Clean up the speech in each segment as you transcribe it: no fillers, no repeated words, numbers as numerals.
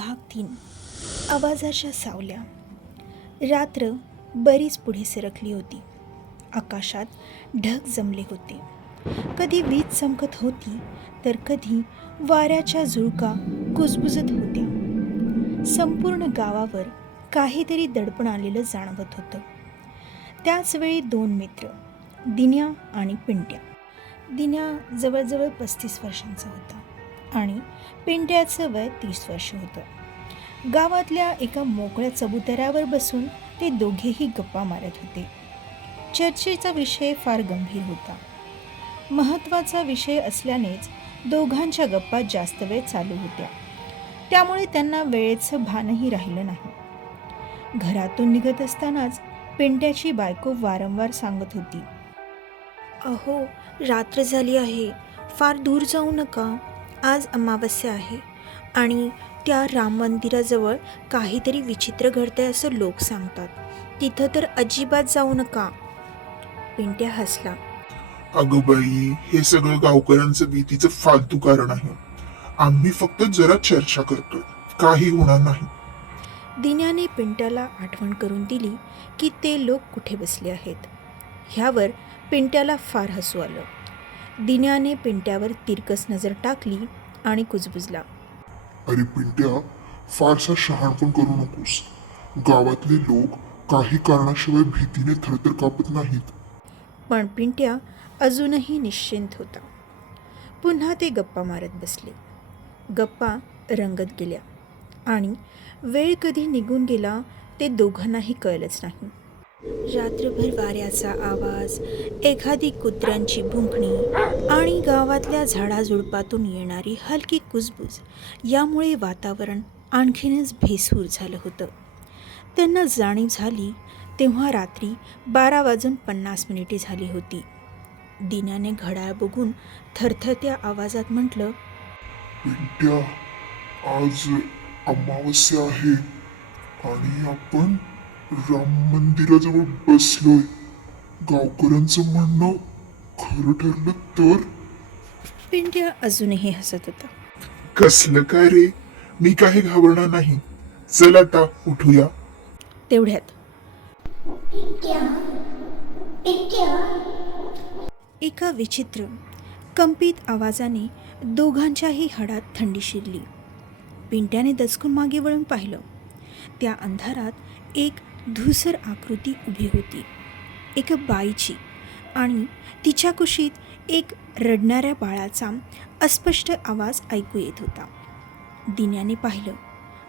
भाग 3. आवाजाच्या सावल्या. रात्र बरीच पुढे सरकली होती. आकाशात ढग जमले होते. कधी वीज चमकत होती तर कधी वाऱ्याच्या झुळका कुजबुजत होत्या. संपूर्ण गावावर काहीतरी दडपण आलेलं जाणवत होतं. त्याचवेळी 2 मित्र, दिन्या आणि पिंट्या. दिन्या जवळजवळ 35 वर्षांचा होता आणि पिंट्याचं वय 30 वर्ष होतं. गावातल्या एका मोकळ्या चबुतऱ्यावर बसून ते दोघेही गप्पा मारत होते. चर्चेचा विषय फार गंभीर होता. महत्त्वाचा विषय असल्यानेच दोघांच्या गप्पा जास्त वेळ चालू होत्या. त्यामुळे त्यांना वेळेचं भानही राहिलं नाही. घरातून निघत असतानाच पिंट्याची बायको वारंवार सांगत होती, "अहो, रात्र झाली आहे, फार दूर जाऊ नका. आज अमावस्या आहे आणि त्या राम मंदिराजवळ काहीतरी विचित्र घडतंय असं लोक सांगतात. तिथं तर अजिबात जाऊ नका." पिंट्या हसला. अगं बाई, हे सगळं गावकऱ्यांचं भीतीचं फालतू कारण आहे. आम्ही फक्त जरा चर्चा करतोय, काही होणार नाही. दिन्याने पिंट्याला आठवण करून दिली की ते लोक कुठे बसले आहेत. ह्यावर पिंट्याला फार हसू आलं. दिन्याने पिंट्यावर तिरकस नजर टाकली आणि कुजबुजला. अरे पिंट्या, फारसा शहाणपण करू नकोस. गावातले लोक काही कारणाशिवाय भीतीने थरथर कापत नाहीत. पण पिंट्या अजूनही निश्चिंत होता. पुन्हा ते गप्पा मारत बसले. गप्पा रंगत गेल्या आणि वेळ कधी निघून गेला ते दोघांनाही कळलंच नाही. रात्रभर वाऱ्याचा आवाज, एखादी कुत्र्यांची भुंकणी आणि गावातल्या झाडाझुडपातून येणारी हलकी कुजबुज यामुळे वातावरण आणखीनच भेसूर झालं होतं. त्यांना जाणीव झाली तेव्हा रात्री 12:50 झाली होती. दिन्याने घड्याळ बघून थरथरत्या आवाजात म्हटलं, पिंट्या, आज अमावस्या आहे आणि आपण राम मंदिराजवळ बसलोय. गावकऱ्यांचं म्हणणं खरं ठरलं तर? पिंट्या अजूनही हसत होता. कसलं काय रे, मी काही घाबरणार नाही. चल आता उठूया. तेवढ्यात एका विचित्र कंपित आवाजाने दोघांच्याही हाडात थंडी शिरली. पिंट्याने दचकून मागे वळून पाहिलं. त्या अंधारात एक धूसर आकृती उभी होती, एका बाईची, आणि तिच्या कुशीत एक रडणाऱ्या बाळाचा अस्पष्ट आवाज ऐकू येत होता. दिन्याने पाहिलं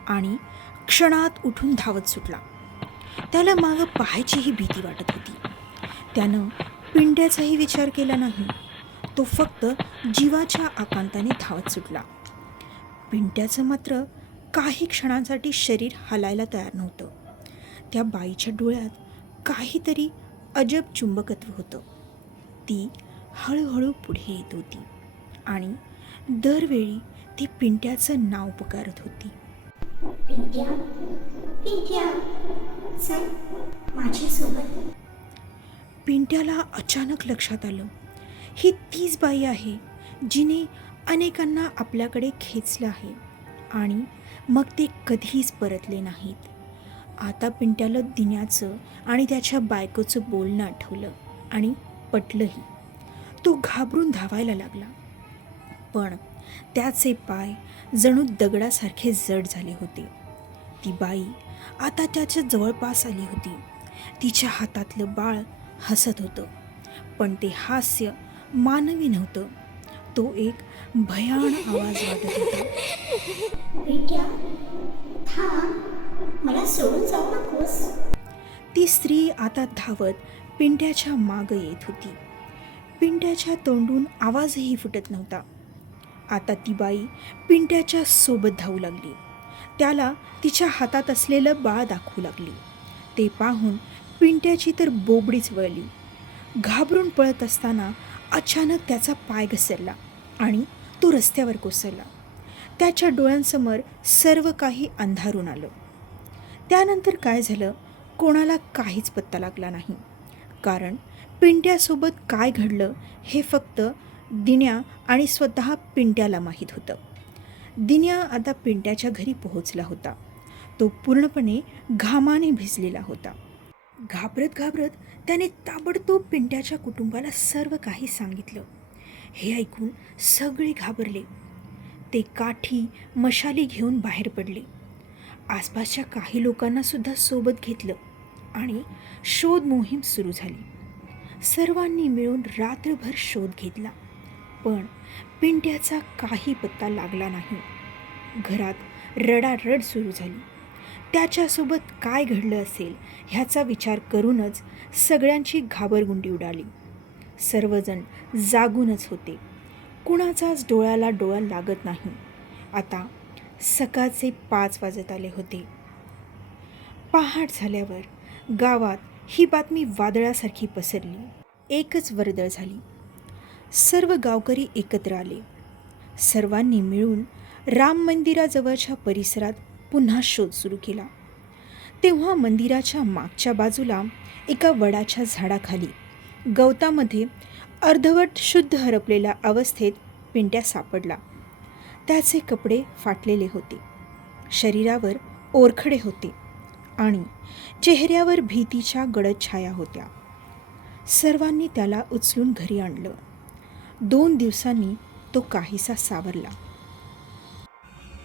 आणि क्षणात उठून धावत सुटला. त्याला मागं पाहायचीही भीती वाटत होती. त्यानं पिंट्याचाही विचार केला नाही. तो फक्त जीवाच्या आकांताने धावत सुटला. पिंट्याचं मात्र काही क्षणांसाठी शरीर हलायला तयार नव्हतं. त्या बाईच्या डोळ्यात काहीतरी अजब चुंबकत्व होतं. ती हळूहळू पुढे येत होती आणि दरवेळी ती पिंट्याचं नाव पुकारत होती. पिंट्या, पिंट्या, चल माझ्यासोबत. पिंट्याला अचानक लक्षात आलं, ही तीच बाई आहे जिने अनेकांना आपल्याकडे खेचलं आहे आणि मग ते कधीच परतले नाहीत. आता पिंट्याला दिन्याचं आणि त्याच्या बायकोचं बोलणं आठवलं आणि पटलंही. तो घाबरून धावायला लागला. पण त्याचे पाय जणू दगडासारखे जड झाले होते. ती बाई आता त्याच्या जवळपास आली होती. तिच्या हातातलं बाळ हसत होतं, पण ते हास्य मानवी नव्हतं. तो एक भयान आवाज वाटत होता. पिंट्या, थांब, मला सोडून जाऊ नकोस. ती स्त्री आता धावत पिंट्याच्या मागं येत होती. पिंट्याच्या तोंडून आवाजही फुटत नव्हता. आता ती बाई पिंट्याच्या सोबत धावू लागली. त्याला तिच्या हातात असलेलं बाळ दाखवू लागली. ते पाहून पिंट्याची तर बोबडीच वळली. घाबरून पळत असताना अचानक त्याचा पाय घसरला आणि तो रस्त्यावर कोसळला. त्याच्या डोळ्यांसमोर सर्व काही अंधारून आलं. त्यानंतर काय झालं कोणाला काहीच पत्ता लागला नाही, कारण पिंट्यासोबत काय घडलं हे फक्त दिन्या आणि स्वतः पिंट्याला माहीत होतं. दिन्या आता पिंट्याच्या घरी पोहोचला होता. तो पूर्णपणे घामाने भिजलेला होता. घाबरत घाबरत त्याने ताबडतोब पिंट्याच्या कुटुंबाला सर्व काही सांगितलं. हे ऐकून सगळे घाबरले. ते काठी मशाली घेऊन बाहेर पडले. आसपासच्या काही लोकांना सुद्धा सोबत घेतलं आणि शोध मोहीम सुरू झाली. सर्वांनी मिळून रात्रभर शोध घेतला, पण पिंट्याचा काही पत्ता लागला नाही. घरात रडारड सुरू झाली. त्याच्यासोबत काय घडलं असेल ह्याचा विचार करूनच सगळ्यांची घाबरगुंडी उडाली. सर्वजण जागूनच होते. कुणाचाच डोळ्याला डोळा लागत नाही. आता सकाळचे 5 वाजत आले होते. पहाट झाल्यावर गावात ही बातमी वादळासारखी पसरली. एकच वर्दळ झाली. सर्व गावकरी एकत्र आले. सर्वांनी मिळून राम मंदिराजवळच्या परिसरात पुन्हा शोध सुरू केला. तेव्हा मंदिराच्या मागच्या बाजूला एका वडाच्या झाडाखाली गवतामध्ये अर्धवट शुद्ध हरपलेल्या अवस्थेत पिंट्या सापडला. त्याचे कपडे फाटलेले होते, शरीरावर ओरखडे होते आणि चेहऱ्यावर भीतीच्या गडद छाया होत्या. सर्वांनी त्याला उचलून घरी आणलं. 2 दिवसांनी तो काहीसा सावरला.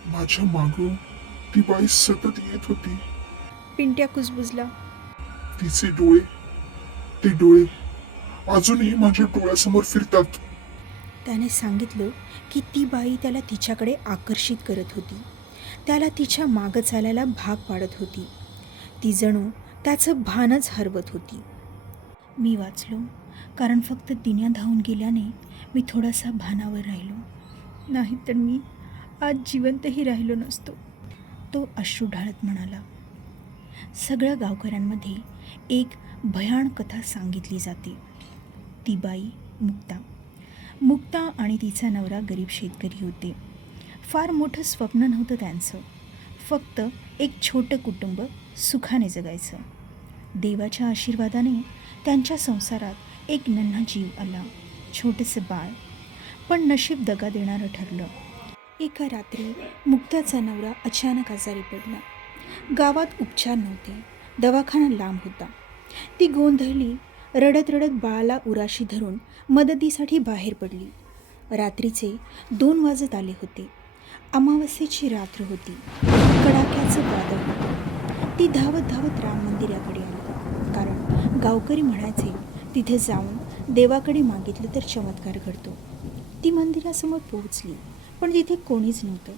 माझ्या मागं ती बाई सतत येत होती. पिंट्या कुजबुजला. तिचे डोळे, ते डोळे अजूनही माझ्या डोळ्यासमोर फिरतात. त्याने सांगितलं की ती बाई त्याला तिच्याकडे आकर्षित करत होती. त्याला तिच्या मागं चालायला भाग पाडत होती. ती जणू त्याचं भानच हरवत होती. मी वाचलो कारण फक्त दिन्या धावून गेल्याने मी थोडासा भानावर राहिलो. नाहीतर मी आज जिवंतही राहिलो नसतो, तो अश्रू ढाळत म्हणाला. सगळ्या गावकऱ्यांमध्ये एक भयाण कथा सांगितली जाते. ती बाई मुक्ता आणि तिचा नवरा गरीब शेतकरी होते. फार मोठं स्वप्न नव्हतं त्यांचं. फक्त एक छोटं कुटुंब सुखाने जगायचं. देवाच्या आशीर्वादाने त्यांच्या संसारात एक नन्हा जीव आला, छोटंसं बाळ. पण नशीब दगा देणारं ठरलं. एका रात्री मुक्ताचा नवरा अचानक आजारी पडला. गावात उपचार नव्हते, दवाखाना लांब होता. ती गोंधळली. रडत रडत बाळाला उराशी धरून मदतीसाठी बाहेर पडली. रात्रीचे 2 वाजत आले होते. अमावस्येची रात्र होती. कडाक्याचं वादळ होतं. ती धावत धावत राम मंदिराकडे आली, कारण गावकरी म्हणायचे तिथे जाऊन देवाकडे मागितलं तर चमत्कार घडतो. ती मंदिरासमोर पोहोचली, पण तिथे कोणीच नव्हतं.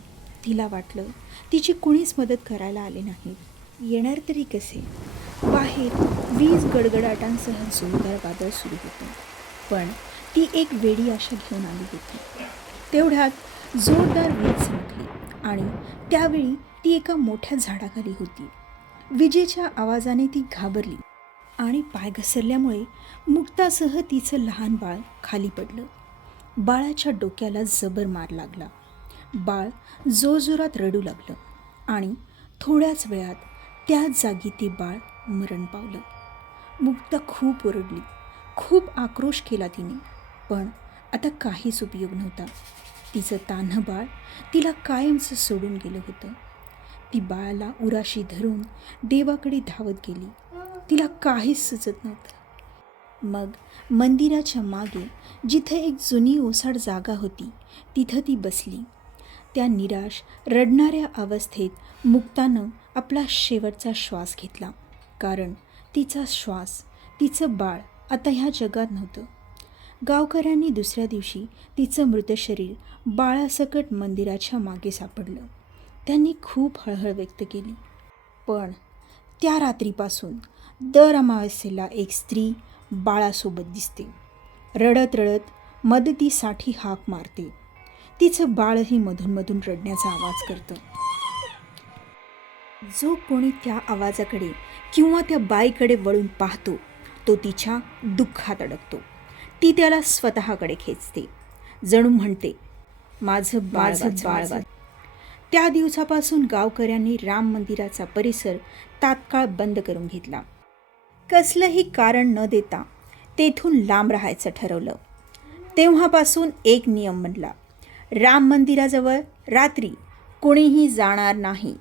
तिला वाटलं तिची कुणीच मदत करायला आले नाहीत. येणार तरी कसे? बाहेर वीज गडगडाटांसह जोरदार वादळ सुरू होतं. पण ती एक वेडी आशा घेऊन आली होती. तेवढ्यात जोरदार वीज चमकली आणि त्यावेळी ती एका मोठ्या झाडाखाली होती. विजेच्या आवाजाने ती घाबरली आणि पाय घसरल्यामुळे मुक्तासह तिचं लहान बाळ खाली पडलं. बाळाच्या डोक्याला जबर मार लागला. बाळ जोरजोरात रडू लागलं आणि थोड्याच वेळात त्याच जागी ते बाळ मरण पावलं. मुक्ता खूप ओरडली, खूप आक्रोश केला तिने, पण आता काहीच उपयोग नव्हता. तिचं तान्हं बाळ तिला कायमचं सोडून गेलं होतं. ती बाळाला उराशी धरून देवाकडे धावत गेली. तिला काहीच सुचत नव्हतं. मग मंदिराच्या मागे जिथे एक जुनी ओसाड जागा होती तिथं ती बसली. त्या निराश रडणाऱ्या अवस्थेत मुक्तानं आपला शेवटचा श्वास घेतला, कारण तिचा श्वास, तिचं बाळ आता ह्या जगात नव्हतं. गावकऱ्यांनी दुसऱ्या दिवशी तिचं मृत शरीर बाळासकट मंदिराच्या मागे सापडलं. त्यांनी खूप हळहळ व्यक्त केली. पण त्या रात्रीपासून दर अमावस्येला एक स्त्री बाळासोबत दिसते. रडत रडत मदतीसाठी हाक मारते. तिचं बाळही मधून रडण्याचा आवाज करतं. जो कोणी त्या आवाजाकडे किंवा त्या बाईकडे वळून पाहतो तो तिच्या दुःखात अडकतो. ती त्याला स्वतःकडे खेचते, जणू म्हणते, माझं बाळ. त्या दिवसापासून गावकऱ्यांनी राम मंदिराचा परिसर तात्काळ बंद करून घेतला. कसलंही कारण न देता तेथून लांब राहायचं ठरवलं. तेव्हापासून एक नियम बनला. राम मंदिराजवळ रात्री कुणीही जाणार नाही.